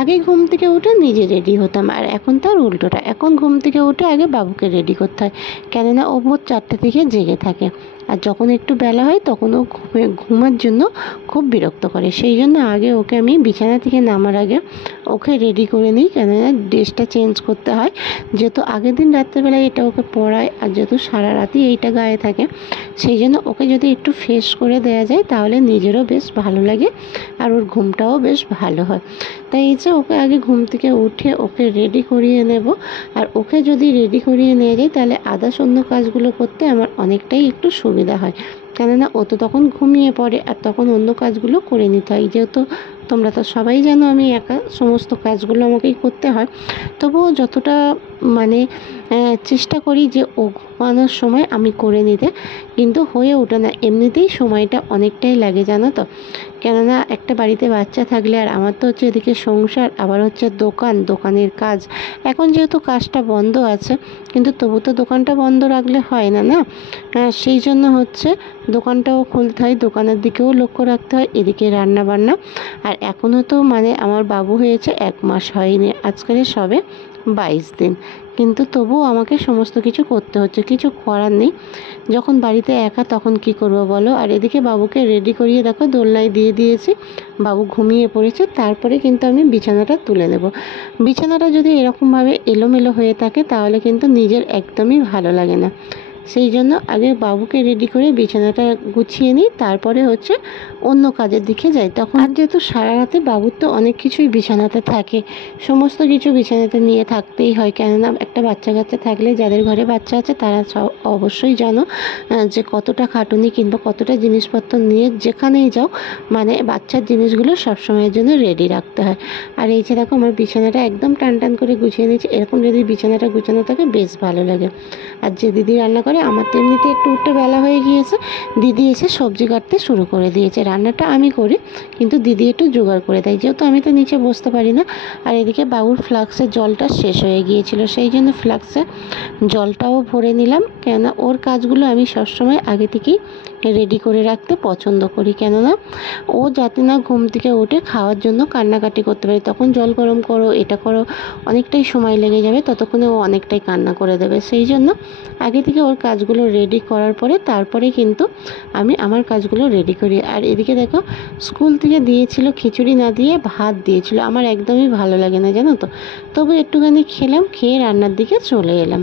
আগে ঘুম থেকে উঠে নিজে রেডি হতাম, আর এখন তার উল্টোটা। এখন ঘুম থেকে উঠে আগে বাবুকে রেডি করতে হয়, কেননা ও ভোর 4টে থেকে জেগে থাকে। আর যখন একটু বেলা হয় তখন ও ঘুমার জন্য খুব বিরক্ত করে। সেই জন্য আগে ওকে আমি বিছানা থেকে নামার আগে ওকে রেডি করে নিই, কেননা ড্রেসটা চেঞ্জ করতে হয়। যেহেতু আগের দিন রাত্রেবেলায় এটা ওকে পরায়, আর যেহেতু সারা রাতই এইটা গায়ে থাকে, সেই জন্য ওকে যদি একটু ফ্রেশ করে দেওয়া যায় তাহলে নিজেরও বেশ ভালো লাগে, আর ওর ঘুমটাও বেশ ভালো হয়। তাই এই যে ওকে আগে ঘুম থেকে উঠে ওকে রেডি করিয়ে নেব। আর ওকে যদি রেডি করিয়ে নিয়ে যাই তাহলে আদার্স অন্য কাজগুলো করতে আমার অনেকটাই একটু সুবিধা হয়, কেননা ও তো তখন ঘুমিয়ে পড়ে, আর তখন অন্য কাজগুলো করে নিতে হয়। যেহেতু তোমরা তো সবাই জানো আমি একা সমস্ত কাজগুলো আমাকেই করতে হয়, তবুও যতটা মানে চেষ্টা করি যে ও ঘুমানোর সময় আমি করে নিতে, কিন্তু হয়ে ওঠে না। এমনিতেই সময়টা অনেকটাই লাগে জানো তো, কেননা একটা বাড়িতে বাচ্চা থাকলে, আর আমার তো হচ্ছে এদিকে সংসার, আবার হচ্ছে দোকানের কাজ। এখন যেহেতু কাজটা বন্ধ আছে, কিন্তু তবু তো দোকানটা বন্ধ রাখলে হয় না, না? সেই জন্য হচ্ছে দোকানটাও খুলতে হয়, দোকানের দিকেও লক্ষ্য রাখতে হয়, এদিকে রান্না বান্না। আর এখনও তো মানে আমার বাবু হয়েছে 1 মাস হয়নি, আজকাল সবে 22 দিন, কিন্তু তবুও আমাকে সমস্ত কিছু করতে হচ্ছে, কিছু করার নেই। যখন বাড়িতে একা তখন কি করব বলো। আর এদিকে বাবুকে রেডি করিয়ে দেখো দোলনায় দিয়ে দিয়েছি, বাবু ঘুমিয়ে পড়েছে। তারপরে কিন্তু আমি বিছানাটা তুলে নেব। বিছানাটা যদি এরকমভাবে এলোমেলো হয়ে থাকে তাহলে কিন্তু নিজের একদমই ভালো লাগে না। সেই জন্য আগে বাবুকে রেডি করে বিছানাটা গুছিয়ে নিই, তারপরে হচ্ছে অন্য কাজের দিকে যাই। তখন আর যেহেতু সারা রাতে বাবুর তো অনেক কিছুই বিছানাতে থাকে, সমস্ত কিছু বিছানাতে নিয়ে থাকতেই হয়, কেননা একটা বাচ্চা কাচ্চা থাকলে, যাদের ঘরে বাচ্চা আছে তারা অবশ্যই জানো যে কতটা খাটুনি কিংবা কতটা জিনিসপত্র নিয়ে যেখানেই যাও, মানে বাচ্চার জিনিসগুলো সবসময়ের জন্য রেডি রাখতে হয়। আর এই যে দেখো আমার বিছানাটা একদম টান টান করে গুছিয়ে নিয়েছি। এরকম যদি বিছানাটা গুছানো থাকে বেশ ভালো লাগে। আর যে দিদি রান্না করে, আমার তো এমনিতে একটু উঠতে বেলা হয়ে গিয়েছে, দিদি এসে সবজি কাটতে শুরু করে দিয়েছে। রান্নাটা আমি করি, কিন্তু দিদি একটু জোগাড় করে দেয়, যেহেতু আমি তো নিচে বসতে পারি না। আর এদিকে বাবুর ফ্লাক্সের জলটা শেষ হয়ে গিয়েছিল, সেই জন্য ফ্লাক্সে জলটাও ভরে নিলাম, কেননা ওর কাজগুলো আমি সবসময় আগে থেকেই রেডি করে রাখতে পছন্দ করি, কেননা ও যাতে না ঘুম থেকে উঠে খাওয়ার জন্য কান্নাকাটি করতে পারে। তখন জল গরম করো, এটা করো, অনেকটাই সময় লেগে যাবে, ততক্ষণে ও অনেকটাই কান্না করে দেবে। সেই জন্য আগে থেকে ওর কাজগুলো রেডি করার পরে তারপরে কিন্তু আমি আমার কাজগুলো রেডি করি। আর এদিকে দেখো স্কুল থেকে দিয়েছিল খিচুড়ি না দিয়ে ভাত দিয়েছিল, আমার একদমই ভালো লাগে না জানো তো, তবু একটুখানি খেলাম, খেয়ে রান্নার দিকে চলে এলাম।